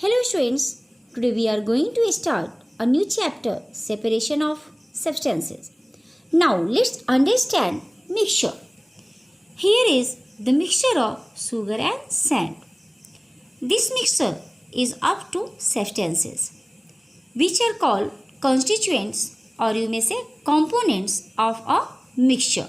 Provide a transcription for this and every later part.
Hello students, today we are going to start a new chapter, separation of substances. Now let's understand mixture. Here is the mixture of sugar and sand. This mixture is up to substances which are called constituents, or you may say components of a mixture.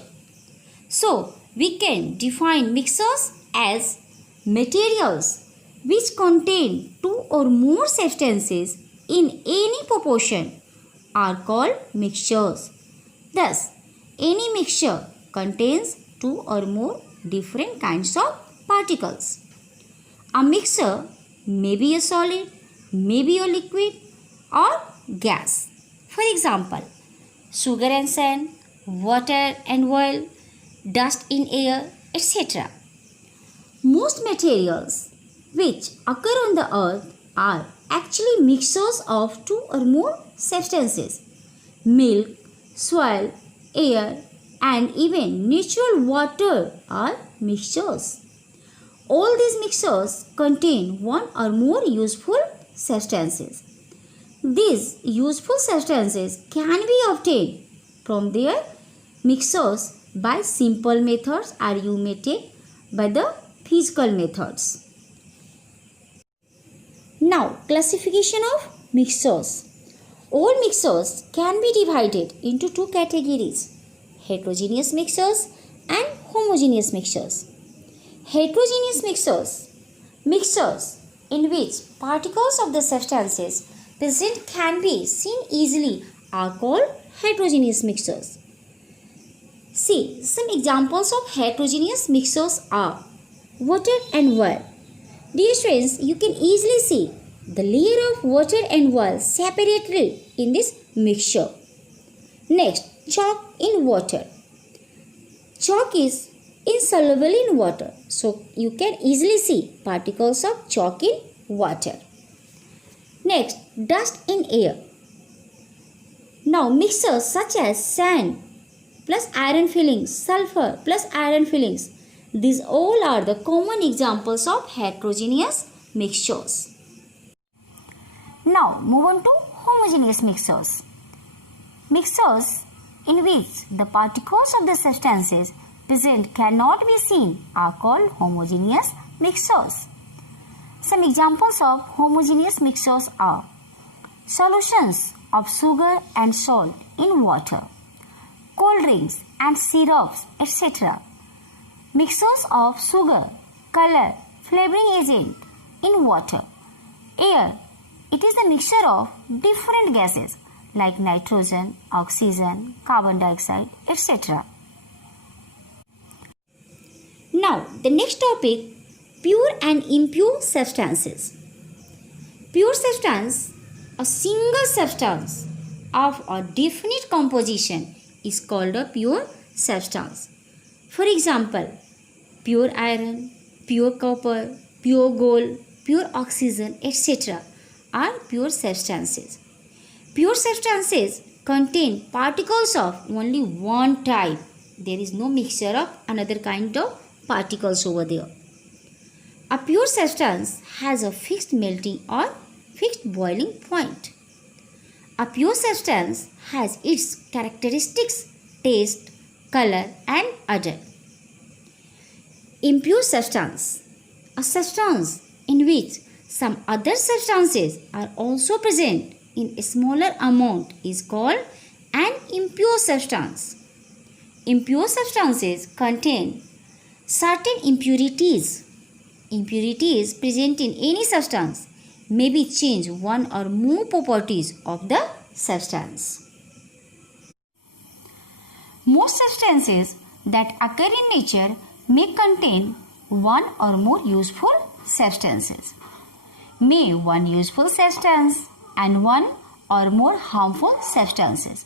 So we can define mixtures as materials which contain two or more substances in any proportion are called mixtures. Thus, any mixture contains two or more different kinds of particles. A mixture may be a solid, may be a liquid or gas. For example, sugar and sand, water and oil, dust in air, etc. Most materials which occur on the earth are actually mixtures of two or more substances. Milk, soil, air and even natural water are mixtures. All these mixtures contain one or more useful substances. These useful substances can be obtained from their mixtures by simple methods, or you may take by the physical methods. Now, classification of mixtures. All mixtures can be divided into two categories: heterogeneous mixtures and homogeneous mixtures. Heterogeneous mixtures in which particles of the substances present can be seen easily are called heterogeneous mixtures. See, some examples of heterogeneous mixtures are water and oil. Dear students, you can easily see the layer of water and oil separately in this mixture. Next, chalk in water. Chalk is insoluble in water, so you can easily see particles of chalk in water. Next, dust in air. Now, mixtures such as sand plus iron fillings, sulfur plus iron fillings, these all are the common examples of heterogeneous mixtures. Now move on to homogeneous mixtures. Mixtures in which the particles of the substances present cannot be seen are called homogeneous mixtures. Some examples of homogeneous mixtures are solutions of sugar and salt in water, cold drinks and syrups, etc. Mixtures of sugar, color, flavoring agent in water. Air, it is a mixture of different gases like nitrogen, oxygen, carbon dioxide, etc. Now, the next topic, pure and impure substances. Pure substance, a single substance of a definite composition, is called a pure substance. For example, pure iron, pure copper, pure gold, pure oxygen, etc. are pure substances. Pure substances contain particles of only one type. There is no mixture of another kind of particles over there. A pure substance has a fixed melting or fixed boiling point. A pure substance has its characteristics, taste, color and odor. Impure substance, a substance in which some other substances are also present in a smaller amount, is called an impure substance. Impure substances contain certain impurities. Impurities present in any substance may be change one or more properties of the substance. Most substances that occur in nature may contain one or more useful substances. May one useful substance and one or more harmful substances.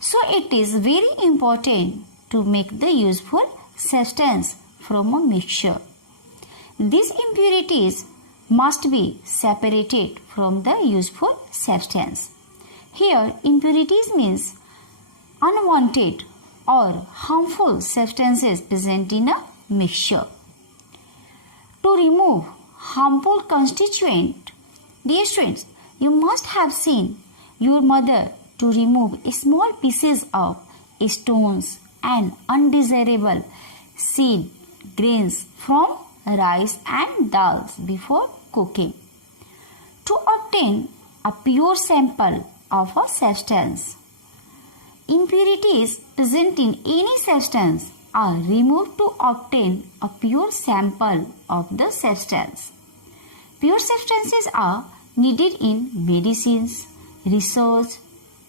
So it is very important to make the useful substance from a mixture. These impurities must be separated from the useful substance. Here, impurities means unwanted or harmful substances present in a mixture. To remove harmful constituent, Dear students, you must have seen your mother to remove small pieces of stones and undesirable seed grains from rice and dals before cooking to obtain a pure sample of a substance. Impurities present in any substance are removed to obtain a pure sample of the substance. Pure substances are needed in medicines, research,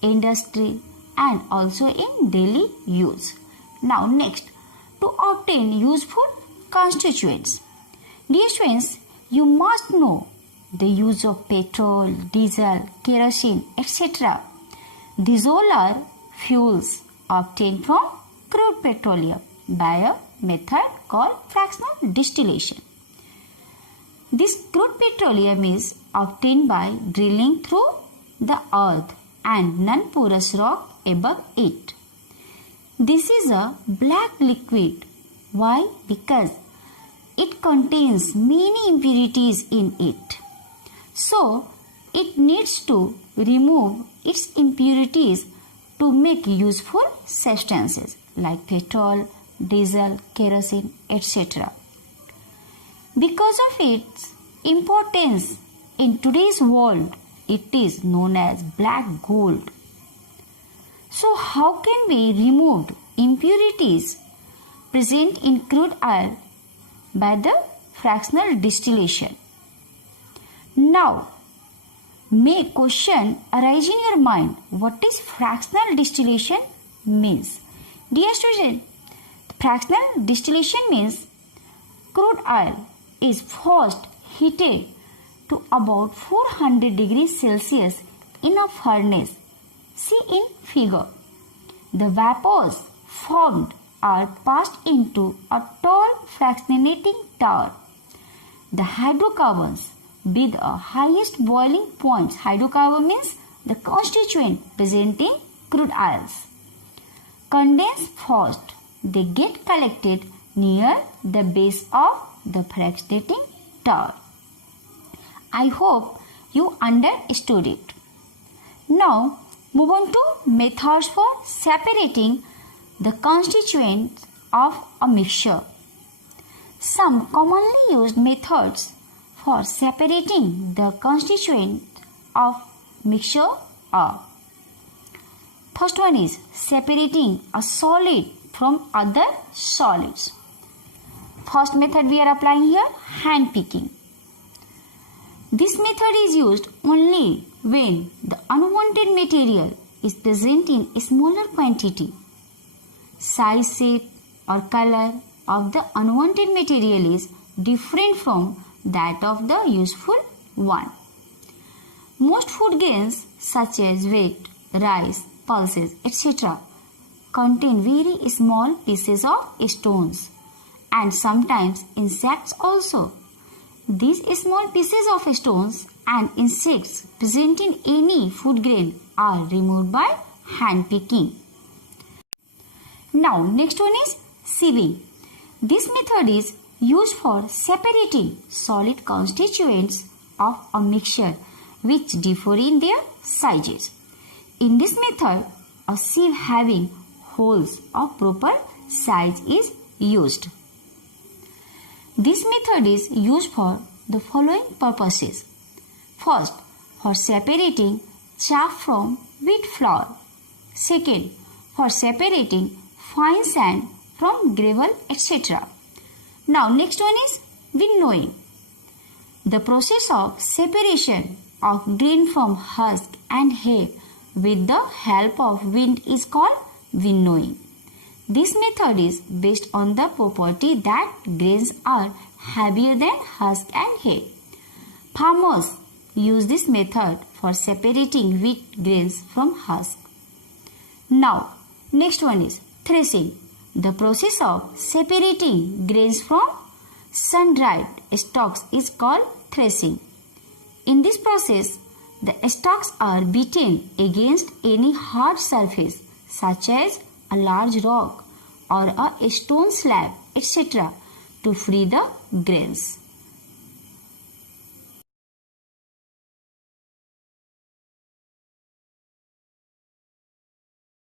industry, and also in daily use. Now next, to obtain useful constituents. Dear students, you must know the use of petrol, diesel, kerosene, etc. These all are fuels obtained from crude petroleum by a method called fractional distillation. This crude petroleum is obtained by drilling through the earth and non-porous rock above it. This is a black liquid. Why? Because it contains many impurities in it. So, it needs to remove its impurities to make useful substances like petrol, diesel, kerosene, etc. Because of its importance in today's world, it is known as black gold. So, how can we remove impurities present in crude oil by the fractional distillation? Now, may question arise in your mind, what is fractional distillation means? Dear student, fractional distillation means crude oil is first heated to about 400 degrees Celsius in a furnace. See in figure. The vapors formed are passed into a tall fractionating tower. The hydrocarbons with the highest boiling points. Hydrocarbon means the constituent present in crude oils. Condense first. They get collected near the base of the fractionating tower. I hope you understood it. Now move on to methods for separating the constituents of a mixture. Some commonly used methods for separating the constituents of mixture are: first one is separating a solid from other solids. First method we are applying here, hand picking. This method is used only when the unwanted material is present in a smaller quantity. Size, shape or color of the unwanted material is different from that of the useful one. Most food grains such as wheat, rice, pulses, etc. contain very small pieces of stones and sometimes insects also. These small pieces of stones and insects present in any food grain are removed by hand picking. Now next one is sieving. This method is used for separating solid constituents of a mixture which differ in their sizes. In this method, a sieve having holes of proper size is used. This method is used for the following purposes. First, for separating chaff from wheat flour. Second, for separating fine sand from gravel, etc. Now, next one is winnowing. The process of separation of grain from husk and hay with the help of wind is called winnowing. This method is based on the property that grains are heavier than husk and hay. Farmers use this method for separating wheat grains from husk. Now, next one is threshing. The process of separating grains from sun-dried stalks is called threshing. In this process, the stalks are beaten against any hard surface such as a large rock or a stone slab, etc. to free the grains.